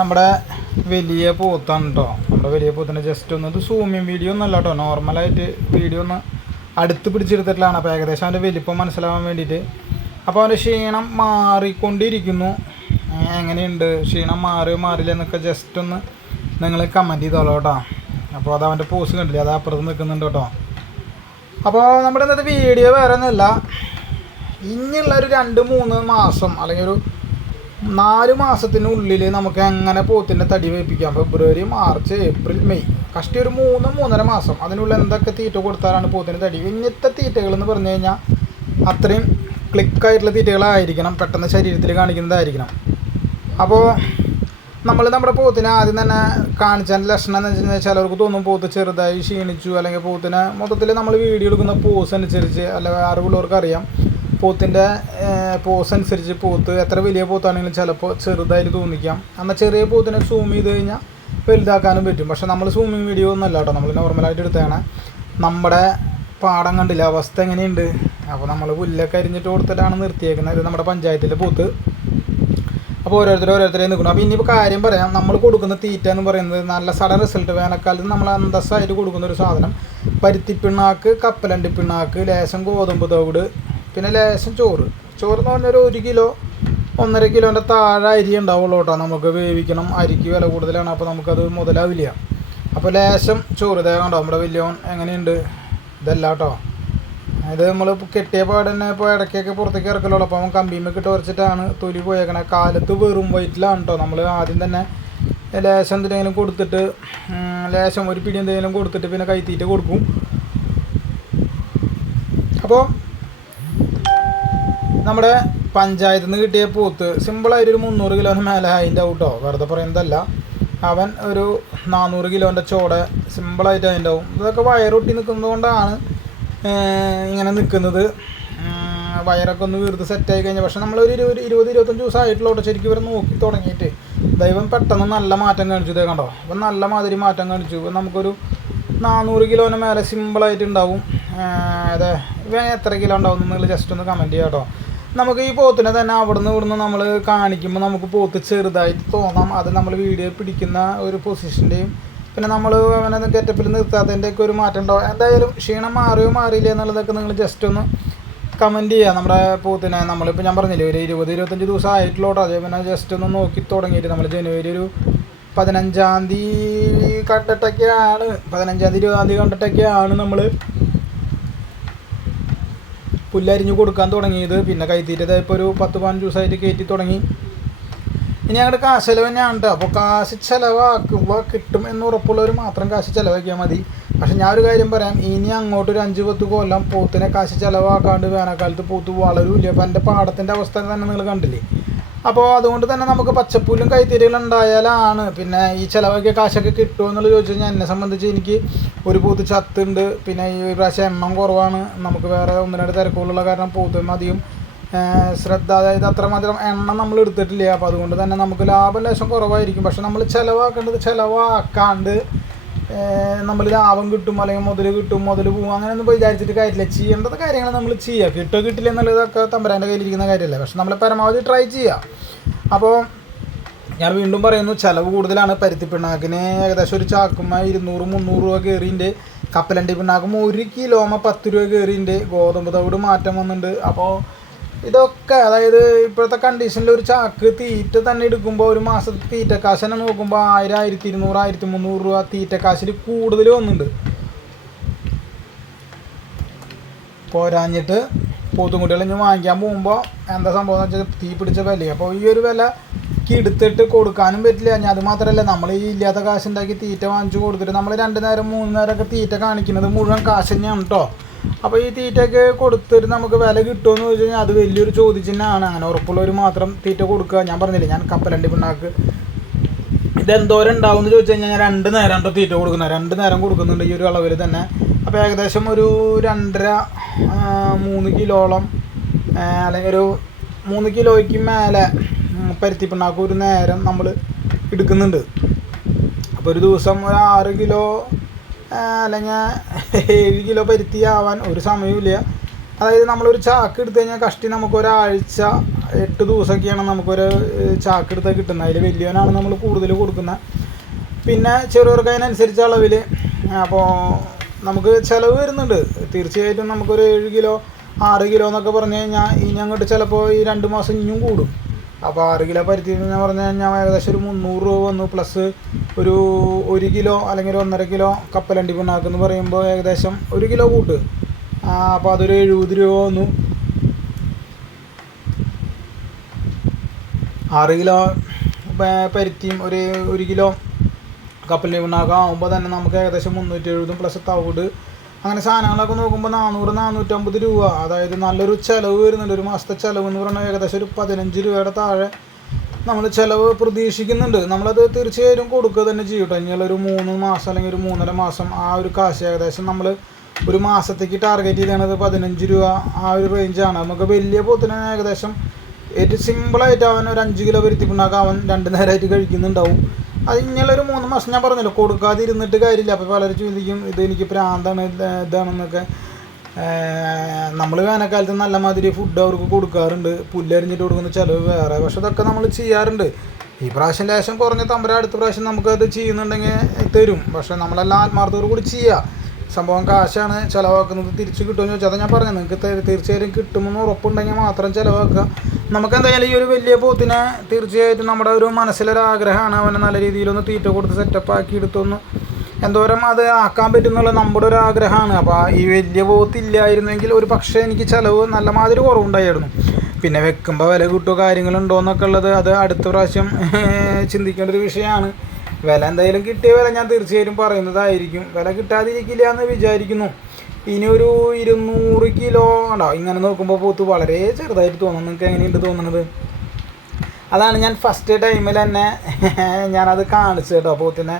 നമ്മുടെ വലിയ പോത്താണ് കേട്ടോ. നമ്മുടെ വലിയ പോത്തിൻ്റെ ജസ്റ്റ് ഒന്ന് ഇത് സൂമിങ് വീഡിയോ ഒന്നല്ല കേട്ടോ, നോർമലായിട്ട് വീഡിയോ ഒന്ന് അടുത്ത് പിടിച്ചെടുത്തിട്ടുള്ളതാണ്. അപ്പോൾ ഏകദേശം അവൻ്റെ വലിപ്പം മനസ്സിലാവാൻ വേണ്ടിയിട്ട്. അപ്പോൾ അവൻ്റെ ക്ഷീണം മാറിക്കൊണ്ടിരിക്കുന്നു. എങ്ങനെയുണ്ട്, ക്ഷീണം മാറില്ല എന്നൊക്കെ ജസ്റ്റ് ഒന്ന് നിങ്ങൾ കമൻറ്റ് ചെയ്തോളൂ കേട്ടോ. അപ്പോൾ അത് അവൻ്റെ പോസ്റ്റ് കണ്ടില്ലേ, അത് അപ്പുറത്ത് നിൽക്കുന്നുണ്ട് കേട്ടോ. അപ്പോൾ നമ്മുടെ ഇന്നത്തെ വീഡിയോ വേറെ ഒന്നുമില്ല, ഇനിയുള്ളൊരു 2-3 മാസം അല്ലെങ്കിൽ ഒരു 4 മാസത്തിനുള്ളിൽ നമുക്ക് എങ്ങനെ പോത്തിൻ്റെ തടി വയ്പ്പിക്കാം. ഫെബ്രുവരി, മാർച്ച്, ഏപ്രിൽ, മെയ് കഷ്ടി ഒരു 3-3.5 മാസം അതിനുള്ളിൽ എന്തൊക്കെ തീറ്റ കൊടുത്താലാണ് പോത്തിൻ്റെ തടി. ഇന്നത്തെ തീറ്റകളെന്ന് പറഞ്ഞു കഴിഞ്ഞാൽ അത്രയും ക്ലിക്കായിട്ടുള്ള തീറ്റകളായിരിക്കണം, പെട്ടെന്ന് ശരീരത്തിൽ കാണിക്കുന്നതായിരിക്കണം. അപ്പോൾ നമ്മുടെ പോത്തിനെ ആദ്യം തന്നെ കാണിച്ചാൽ ലക്ഷണം എന്ന് വെച്ച് കഴിഞ്ഞാൽ ചിലർക്ക് തോന്നും പോത്ത് ചെറുതായി ക്ഷീണിച്ചു, അല്ലെങ്കിൽ പോത്തിനെ മൊത്തത്തിൽ നമ്മൾ വീഡിയോ എടുക്കുന്ന പോസ് അനുസരിച്ച് അല്ലെങ്കിൽ അറിവുള്ളവർക്ക് അറിയാം, പോത്തിൻ്റെ പോസ് അനുസരിച്ച് പോത്ത് എത്ര വലിയ പോത്താണെങ്കിലും ചിലപ്പോൾ ചെറുതായിട്ട് തോന്നിക്കാം. എന്നാൽ ചെറിയ പോത്തിനെ സൂം ചെയ്ത് കഴിഞ്ഞാൽ വലുതാക്കാനും പറ്റും. പക്ഷെ നമ്മൾ സൂമിങ് വീഡിയോ ഒന്നല്ല കേട്ടോ, നമ്മൾ നോർമലായിട്ട് എടുത്തതാണ്. നമ്മുടെ പാടം കണ്ടില്ല അവസ്ഥ എങ്ങനെയുണ്ട്. അപ്പോൾ നമ്മൾ പുല്ലൊക്കെ അരിഞ്ഞിട്ട് കൊടുത്തിട്ടാണ് നിർത്തിയേക്കുന്നത്. ഇത് നമ്മുടെ പഞ്ചായത്തിലെ പോത്ത്. അപ്പോൾ ഓരോരുത്തരെ നിൽക്കണം. അപ്പോൾ ഇനിയിപ്പോൾ കാര്യം പറയാം, നമ്മൾ കൊടുക്കുന്ന തീറ്റ എന്ന് പറയുന്നത് നല്ല സഡൻ റിസൾട്ട്. വേനൽക്കാലത്ത് നമ്മൾ അന്തസ്സായിട്ട് കൊടുക്കുന്ന ഒരു സാധനം പരുത്തിപ്പിണ്ണാക്ക്, കപ്പലണ്ടി പിണ്ണാക്ക്, ലേശം ഗോതമ്പ് തവിട്, പിന്നെ ലേശം ചോറ് എന്ന് പറഞ്ഞാൽ 1 കിലോ 1.5 കിലോൻ്റെ താഴെ അരി ഉണ്ടാവുള്ളൂ കേട്ടോ. നമുക്ക് വേവിക്കണം, അരിക്ക് വില കൂടുതലാണ്, അപ്പോൾ നമുക്കത് മുതലാവില്ല. അപ്പോൾ ലേശം ചോറ് ഇതേ കണ്ടോ നമ്മുടെ വലിയവൻ എങ്ങനെയുണ്ട്. ഇതല്ല കേട്ടോ, ഇത് നമ്മൾ കെട്ടിയ പാടന്നെ ഇപ്പോൾ ഇടയ്ക്കൊക്കെ പുറത്തേക്ക് ഇറക്കലുള്ളൂ. അപ്പോൾ അവൻ കമ്പിമൊക്കെ ഇട്ട് ഉറച്ചിട്ടാണ് തൊലി പോയേക്കണേ. കാലത്ത് വെറും വയറ്റിലാണ് കേട്ടോ. നമ്മൾ ആദ്യം തന്നെ ലേശം എന്തെങ്കിലും കൊടുത്തിട്ട്, ലേശം ഒരു പിടി എന്തെങ്കിലും കൊടുത്തിട്ട് പിന്നെ കൈത്തീറ്റ കൊടുക്കും. അപ്പോൾ നമ്മുടെ പഞ്ചായത്തിൽ നിന്ന് കിട്ടിയ പോത്ത് സിമ്പിളായിട്ടൊരു 300 കിലോന് മേലെ അതിൻ്റെ ഔട്ടോ, വെറുതെ പറയുന്നതല്ല. അവൻ ഒരു 400 കിലോൻ്റെ ചോട സിമ്പിളായിട്ട് അതിൻ്റെ ആവും. ഇതൊക്കെ വയറൊട്ടി നിൽക്കുന്നത് കൊണ്ടാണ് ഇങ്ങനെ നിൽക്കുന്നത്. വയറൊക്കെ ഒന്ന് വീർത്ത് സെറ്റായി കഴിഞ്ഞാൽ, പക്ഷെ നമ്മളൊരു 20-25 ദിവസം ആയിട്ടുള്ള ശരിക്കും ഇവരെ നോക്കി തുടങ്ങിയിട്ട് ദൈവം പെട്ടെന്ന് നല്ല മാറ്റം കാണിച്ചു. ഇതേ കണ്ടോ, അപ്പം നല്ല മാതിരി മാറ്റം കാണിച്ചു. ഇപ്പം നമുക്കൊരു 400 കിലോന് മേലെ സിമ്പിളായിട്ട് ഉണ്ടാവും. അതെ, ഇവ എത്ര കിലോ ഉണ്ടാവും നിങ്ങൾ ജസ്റ്റ് ഒന്ന് കമൻറ്റ് ചെയ്യാം കേട്ടോ. നമുക്ക് ഈ പോത്തിനെ തന്നെ ഇവിടുന്ന് നമ്മൾ കാണിക്കുമ്പോൾ നമുക്ക് പോത്ത് ചെറുതായിട്ട് തോന്നാം. അത് നമ്മൾ വീഡിയോ പിടിക്കുന്ന ഒരു പൊസിഷൻ്റെയും പിന്നെ നമ്മൾ അവനെ ഗെറ്റപ്പിൽ നിർത്താത്തതിൻ്റെയൊക്കെ ഒരു മാറ്റം ഉണ്ടാവും. എന്തായാലും ക്ഷീണം മാറിയില്ല എന്നുള്ളതൊക്കെ നിങ്ങൾ ജസ്റ്റ് ഒന്ന് കമൻറ്റ് ചെയ്യുക. നമ്മുടെ പോത്തിനെ നമ്മളിപ്പോൾ ഞാൻ പറഞ്ഞില്ലേ ഒരു 20-25 ദിവസം ആയിട്ടുള്ളൂ. അതേ പിന്നെ ജസ്റ്റ് ഒന്ന് നോക്കി തുടങ്ങിയിട്ട് നമ്മൾ ജനുവരി ഒരു 15-ാം തീയതി കണ്ടിട്ടൊക്കെയാണ് 15-ാം തീയതി കണ്ടിട്ടൊക്കെയാണ് നമ്മൾ പുല്ലരിഞ്ഞ് കൊടുക്കാൻ തുടങ്ങിയത്. പിന്നെ കൈത്തീറ്റ ഇപ്പോൾ ഒരു 10-15 ദിവസമായിട്ട് കയറ്റി തുടങ്ങി. ഇനി ഞങ്ങളുടെ കാശ് ചിലവ് തന്നെയാണ് കേട്ടോ. അപ്പോൾ കാശ് ചിലവാക്കുമ്പോൾ കിട്ടും എന്ന് ഉറപ്പുള്ളവർ മാത്രം കാശ് ചിലവാക്കിയാൽ മതി. പക്ഷെ ഞാൻ ഒരു കാര്യം പറയാം, ഇനി അങ്ങോട്ട് ഒരു 5-10 കൊല്ലം പോത്തിനെ കാശ് ചിലവാക്കാണ്ട് വേനൽക്കാലത്ത് പോത്ത് വളരുമില്ല. അപ്പോൾ എൻ്റെ പാടത്തിൻ്റെ അവസ്ഥ തന്നെ നിങ്ങൾ കണ്ടില്ലേ. അപ്പോൾ അതുകൊണ്ട് തന്നെ നമുക്ക് പച്ചപ്പുല്ലും കൈത്തീറ്റകളും ഉണ്ടായാലാണ് പിന്നെ ഈ ചിലവാക്കിയ കാശൊക്കെ കിട്ടുമോ എന്നുള്ളത് ചോദിച്ചു കഴിഞ്ഞാൽ എന്നെ സംബന്ധിച്ച് എനിക്ക് ഒരു പോത്ത് ചത്തുണ്ട്. പിന്നെ ഈ പ്രാവശ്യം എണ്ണം കുറവാണ്. നമുക്ക് വേറെ 1-2 തിരക്കുകളുള്ള കാരണം പോത്തും അധികം ശ്രദ്ധ, അതായത് അത്രമാത്രം എണ്ണം നമ്മൾ എടുത്തിട്ടില്ല. അപ്പോൾ അതുകൊണ്ട് തന്നെ നമുക്ക് ലാഭം ലേശം കുറവായിരിക്കും. പക്ഷെ നമ്മൾ ചിലവാക്കാണ്ട് നമ്മൾ ലാഭം കിട്ടും അല്ലെങ്കിൽ മുതൽ പോകും അങ്ങനെയൊന്നും വിചാരിച്ചിട്ട് കാര്യമില്ല. ചെയ്യേണ്ടത് കാര്യങ്ങൾ നമ്മൾ ചെയ്യുക. കിട്ടില്ല എന്നുള്ളതൊക്കെ തമ്പുരാൻ്റെ കയ്യിലിരിക്കുന്ന കാര്യമല്ല. പക്ഷെ നമ്മൾ പരമാവധി ട്രൈ ചെയ്യുക. അപ്പോൾ ഞാൻ വീണ്ടും പറയുന്നു, ചിലവ് കൂടുതലാണ്. പരുത്തിപ്പിണ്ണാക്കിന് ഏകദേശം ഒരു ചാക്കുമ്മ 200-300 രൂപ കയറിൻ്റെ, കപ്പലണ്ടി പിണ്ണാക്കും 1 കിലോ 10 രൂപ കയറിൻ്റെ, ഗോതമ്പ് തവിട് മാറ്റം വന്നിട്ടുണ്ട്. അപ്പോൾ ഇതൊക്കെ അതായത് ഇപ്പോഴത്തെ കണ്ടീഷനിൽ ഒരു ചാക്ക് തീറ്റ തന്നെ എടുക്കുമ്പോൾ ഒരു മാസത്തെ തീറ്റക്കാശ് തന്നെ നോക്കുമ്പോൾ 1000, 1200, 1300 രൂപ തീറ്റക്കാശിൽ കൂടുതൽ വന്നിട്ടുണ്ട്. പോരാഞ്ഞിട്ട് പോത്തുംകുട്ടികളെ ഇനി വാങ്ങിക്കാൻ പോകുമ്പോൾ എന്താ സംഭവം എന്ന് വെച്ചാൽ തീ പിടിച്ച വില. അപ്പോൾ ഈ ഒരു വിലക്ക് എടുത്തിട്ട് കൊടുക്കാനും പറ്റില്ല. ഞാൻ അത് മാത്രമല്ല, നമ്മൾ ഈ ഇല്ലാത്ത കാശുണ്ടാക്കി തീറ്റ വാങ്ങിച്ചു കൊടുത്തിട്ട് നമ്മൾ 2 നേരം 3 നേരമൊക്കെ തീറ്റ കാണിക്കുന്നത് മുഴുവൻ കാശ് തന്നെയാണ് കേട്ടോ. അപ്പോൾ ഈ തീറ്റയൊക്കെ കൊടുത്തിട്ട് നമുക്ക് വില കിട്ടുമെന്ന് ചോദിച്ചു കഴിഞ്ഞാൽ അത് വലിയൊരു ചോദ്യചിഹ്നമാണ്. അങ്ങനെ ഉറപ്പുള്ളവർ മാത്രം തീറ്റ കൊടുക്കുക. ഞാൻ പറഞ്ഞില്ലേ, ഞാൻ കപ്പലണ്ടി പിണ്ണാക്ക് ഇതെന്തോരം ഉണ്ടാവും എന്ന് ചോദിച്ചു കഴിഞ്ഞാൽ ഞാൻ 2 നേരം തീറ്റ കൊടുക്കുന്നത്, 2 നേരം കൊടുക്കുന്നുണ്ട് ഈ ഒരു അളവിൽ തന്നെ. അപ്പോൾ ഏകദേശം ഒരു 2.5-3 കിലോളം അല്ലെങ്കിൽ ഒരു 3 കിലോയ്ക്ക് മേലെ പരുത്തി പിണ്ണാക്ക് ഒരു നേരം നമ്മൾ എടുക്കുന്നുണ്ട്. അപ്പോൾ ഒരു ദിവസം ഒരു 6 കിലോ അല്ലെങ്കിൽ 7 കിലോ പരുത്തി ആവാൻ ഒരു സമയമില്ല. അതായത് നമ്മളൊരു ചാക്ക് എടുത്തു കഴിഞ്ഞാൽ കഷ്ടി നമുക്ക് ഒരാഴ്ച 8 ദിവസമൊക്കെയാണ് നമുക്കൊരു ചാക്കെടുത്താൽ കിട്ടുന്നത്. അതിൽ വലിയവനാണ് നമ്മൾ കൂടുതൽ കൊടുക്കുന്നത്. പിന്നെ ചെറുവർക്ക് അതിനനുസരിച്ച് അളവിൽ. അപ്പോൾ നമുക്ക് ചിലവ് വരുന്നുണ്ട് തീർച്ചയായിട്ടും. നമുക്കൊരു 7 കിലോ 6 കിലോ എന്നൊക്കെ പറഞ്ഞു കഴിഞ്ഞാൽ ഇനി അങ്ങോട്ട് ചിലപ്പോൾ ഈ 2 മാസം ഇനിയും കൂടും. അപ്പോൾ 6 കിലോ പരുത്തി എന്ന് പറഞ്ഞു കഴിഞ്ഞാൽ ഏകദേശം ഒരു 300 രൂപ വന്നു. പ്ലസ് ഒരു 1 കിലോ അല്ലെങ്കിൽ 1.5 കിലോ കപ്പലണ്ടി പിണ്ണാക്കെന്ന് പറയുമ്പോൾ ഏകദേശം 1 കിലോ കൂട്ട്. അപ്പോൾ അതൊരു 70 രൂപ വന്നു. 6 കിലോ പരുത്തിയും 1 കിലോ കപ്പലണ്ടി പിണ്ണാക്കം ആകുമ്പോൾ തന്നെ നമുക്ക് ഏകദേശം 370 പ്ലസ് തവിട് അങ്ങനെ സാധനങ്ങളൊക്കെ നോക്കുമ്പോൾ 400-450 രൂപ. അതായത് നല്ലൊരു ചിലവ് വരുന്നുണ്ട്. ഒരു മാസത്തെ ചിലവ് എന്ന് പറഞ്ഞാൽ ഏകദേശം ഒരു 15 രൂപയുടെ താഴെ നമ്മൾ ചിലവ് പ്രതീക്ഷിക്കുന്നുണ്ട്. നമ്മളത് തീർച്ചയായും കൊടുക്കുക തന്നെ ചെയ്യും കേട്ടോ. ഇനിയുള്ളൊരു 3 മാസം അല്ലെങ്കിൽ ഒരു 3.5 മാസം ആ ഒരു കാശ് ഏകദേശം നമ്മൾ ഒരു മാസത്തേക്ക് ടാർഗറ്റ് ചെയ്തത് 15 രൂപ ആ ഒരു റേഞ്ചാണ്. നമുക്ക് വലിയ പോത്തിന് ഏകദേശം ഏറ്റവും സിമ്പിളായിട്ട് അവൻ ഒരു 5 കിലോ പരുത്തിപ്പിണ്ണാക്കം അവൻ 2 നേരമായിട്ട് കഴിക്കുന്നുണ്ടാവും. അത് ഇങ്ങനെയുള്ളൊരു 3 മാസം ഞാൻ പറഞ്ഞല്ലോ കൊടുക്കാതെ ഇരുന്നിട്ട് കാര്യമില്ല. അപ്പോൾ പലരും ചോദിക്കും ഇത് എനിക്ക് പ്രാന്താണ് ഇതാണെന്നൊക്കെ. നമ്മൾ വേനൽക്കാലത്ത് നല്ല മാതിരി ഫുഡ് അവർക്ക് കൊടുക്കാറുണ്ട്. പുല്ലരിഞ്ഞിട്ട് കൊടുക്കുന്ന ചിലവ് വേറെ. പക്ഷെ ഇതൊക്കെ നമ്മൾ ചെയ്യാറുണ്ട്. ഈ പ്രാവശ്യം ലേശം കുറഞ്ഞ തമ്പര അടുത്ത പ്രാവശ്യം നമുക്കത് ചെയ്യുന്നുണ്ടെങ്കിൽ തരും. പക്ഷെ നമ്മളെല്ലാം ആത്മാർത്ഥത്തോടു കൂടി ചെയ്യുക. സംഭവം കാശാണ് ചിലവാക്കുന്നത്. തിരിച്ച് കിട്ടുമെന്ന് ചോദിച്ചാൽ അത് ഞാൻ പറഞ്ഞു നിങ്ങൾക്ക് തീർച്ചയായും കിട്ടുമെന്ന് ഉറപ്പുണ്ടെങ്കിൽ മാത്രം ചിലവാക്കുക. നമുക്ക് എന്തായാലും ഈ ഒരു വലിയ പോത്തിനെ തീർച്ചയായിട്ടും നമ്മുടെ ഒരു മനസ്സിലൊരാഗ്രഹമാണ് അവനെ നല്ല രീതിയിലൊന്ന് തീറ്റ കൊടുത്ത് സെറ്റപ്പ് ആക്കി എടുത്തൊന്ന് എന്തോരം അത് ആക്കാൻ പറ്റുന്നുള്ള നമ്മുടെ ഒരു ആഗ്രഹമാണ്. അപ്പോൾ ഈ വലിയ പോത്തില്ലായിരുന്നെങ്കിൽ ഒരു പക്ഷേ എനിക്ക് ചിലവ് നല്ല മാതിരി കുറവുണ്ടായിരുന്നു. പിന്നെ വെക്കുമ്പോൾ വില കിട്ടുമോ കാര്യങ്ങളുണ്ടോ എന്നൊക്കെ ഉള്ളത് അത് അടുത്ത പ്രാവശ്യം ചിന്തിക്കേണ്ട ഒരു വിഷയമാണ്. വില എന്തായാലും കിട്ടിയ വില ഞാൻ തീർച്ചയായും പറയുന്നതായിരിക്കും. വില കിട്ടാതിരിക്കില്ല എന്ന് വിചാരിക്കുന്നു. ഇനി ഒരു 200 കിലോ ഉണ്ടോ ഇങ്ങനെ നോക്കുമ്പോൾ പോത്ത് വളരെ ചെറുതായിട്ട് തോന്നും. നിങ്ങൾക്ക് എങ്ങനെയുണ്ട് തോന്നുന്നത്? അതാണ് ഞാൻ ഫസ്റ്റ് ടൈമിൽ തന്നെ ഞാനത് കാണിച്ചു കേട്ടോ. പോത്തിനെ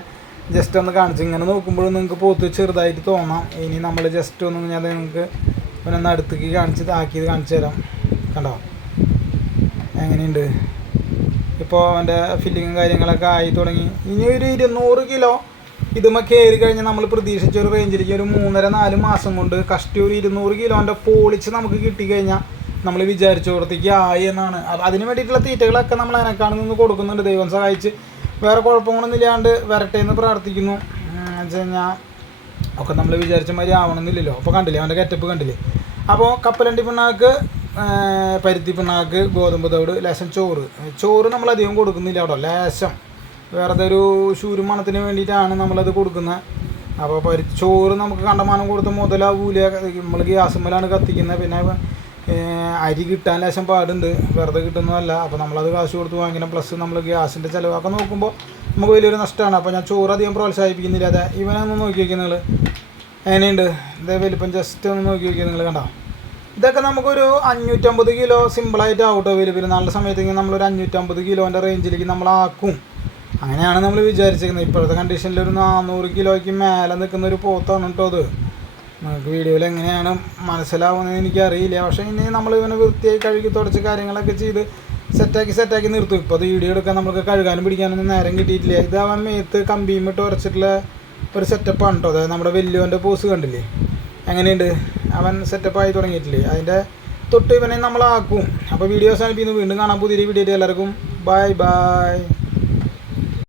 ജസ്റ്റ് ഒന്ന് കാണിച്ചു. ഇങ്ങനെ നോക്കുമ്പോഴും നിങ്ങൾക്ക് പോത്ത് ചെറുതായിട്ട് തോന്നാം. ഇനി നമ്മൾ ജസ്റ്റ് ഒന്ന് ഞാൻ നിങ്ങൾക്ക് പിന്നെ അടുത്തേക്ക് ആക്കിയത് കാണിച്ചു തരാം. കണ്ടോ എങ്ങനെയുണ്ട്? ഇപ്പോൾ അവൻ്റെ ഫില്ലിങ്ങും കാര്യങ്ങളൊക്കെ ആയി തുടങ്ങി. ഇനി ഒരു 200 കിലോ ഇതുമ്മ കയറി കഴിഞ്ഞാൽ നമ്മൾ പ്രതീക്ഷിച്ച ഒരു റേഞ്ചിലേക്ക് ഒരു 3-4 മാസം കൊണ്ട് കഷ്ടി ഒരു 200 കിലോൻ്റെ പോളിച്ച് നമുക്ക് കിട്ടിക്കഴിഞ്ഞാൽ നമ്മൾ വിചാരിച്ചോടത്തേക്ക് ആയി എന്നാണ്. അതിന് വേണ്ടിയിട്ടുള്ള തീറ്റകളൊക്കെ നമ്മൾ അതിനെക്കാണ് നിന്ന് കൊടുക്കുന്നുണ്ട്. ദൈവം സഹായിച്ച് വേറെ കുഴപ്പങ്ങളൊന്നും ഇല്ലാണ്ട് വരട്ടെ എന്ന് പ്രാർത്ഥിക്കുന്നു. എന്ന് വെച്ച് കഴിഞ്ഞാൽ ഒക്കെ നമ്മൾ വിചാരിച്ച മാതിരി ആവണമെന്നില്ലല്ലോ. അപ്പോൾ കണ്ടില്ലേ അവൻ്റെ ഗെറ്റപ്പ് കണ്ടില്ലേ? അപ്പോൾ കപ്പലണ്ടി പിണ്ണാക്ക്, പരുത്തി പിണ്ണാക്ക്, ഗോതമ്പ് തവിട്, ലേശം ചോറ് നമ്മളധികം കൊടുക്കുന്നില്ല കേട്ടോ. ലേശം വേറെ ഒരു ശൂരുമണത്തിന് വേണ്ടിയിട്ടാണ് നമ്മളത് കൊടുക്കുന്നത്. അപ്പോൾ ചോറ് നമുക്ക് കണ്ടമാനം കൊടുത്ത് മുതലാവൂല. നമ്മൾ ഗ്യാസുമ്മലാണ് കത്തിക്കുന്നത്. പിന്നെ അരി കിട്ടാൻ ലേശം പാടുണ്ട്, വെറുതെ കിട്ടുന്നതല്ല. അപ്പോൾ നമ്മളത് കാശ് കൊടുത്ത് വാങ്ങിക്കണം. പ്ലസ് നമ്മൾ ഗ്യാസിൻ്റെ ചിലവൊക്കെ നോക്കുമ്പോൾ നമുക്ക് വലിയൊരു നഷ്ടമാണ്. അപ്പോൾ ഞാൻ ചോറ് അധികം പ്രോത്സാഹിപ്പിക്കുന്നില്ല. അതെ ഇവനെ ഒന്ന് നോക്കി വയ്ക്കുക നിങ്ങൾ. എങ്ങനെയുണ്ട് ഇതേ വലിപ്പം? ജസ്റ്റ് ഒന്ന് നോക്കി വയ്ക്കുക നിങ്ങൾ. കണ്ടോ ഇതൊക്കെ നമുക്കൊരു 550 കിലോ സിമ്പിളായിട്ട് ആവട്ടോ വലിയ നല്ല സമയത്തേക്ക് നമ്മളൊരു 550 കിലോൻ്റെ റേഞ്ചിലേക്ക് നമ്മളാക്കും. അങ്ങനെയാണ് നമ്മൾ വിചാരിച്ചിരിക്കുന്നത്. ഇപ്പോഴത്തെ കണ്ടീഷനിൽ ഒരു 400 കിലോയ്ക്ക് മേലെ നിൽക്കുന്ന ഒരു പോത്താണ് കേട്ടോ അത്. നമുക്ക് വീഡിയോയിൽ എങ്ങനെയാണ് മനസ്സിലാവുന്നത് എനിക്കറിയില്ല. പക്ഷേ ഇനി നമ്മൾ ഇവനെ വൃത്തിയായി കഴുകി തുടച്ച് കാര്യങ്ങളൊക്കെ ചെയ്ത് സെറ്റാക്കി നിർത്തും. ഇപ്പോൾ അത് വീഡിയോ എടുക്കാൻ നമുക്ക് കഴുകാനും പിടിക്കാനൊന്നും നേരം കിട്ടിയിട്ടില്ല. ഇത് അവൻ മേത്ത് കമ്പിയുമിട്ട് ഉറച്ചിട്ടുള്ള ഒരു സെറ്റപ്പാണ് കേട്ടോ. അതായത് നമ്മുടെ വലിയവൻ്റെ പോസ് കണ്ടില്ലേ എങ്ങനെയുണ്ട്? അവൻ സെറ്റപ്പായി തുടങ്ങിയിട്ടില്ലേ? അതിൻ്റെ തൊട്ട് ഇവനെ നമ്മളാക്കും. അപ്പോൾ വീഡിയോ അവസാനിപ്പിക്കുന്നു. വീണ്ടും കാണാൻ പുതിയൊരു വീഡിയോ. എല്ലാവർക്കും ബൈ.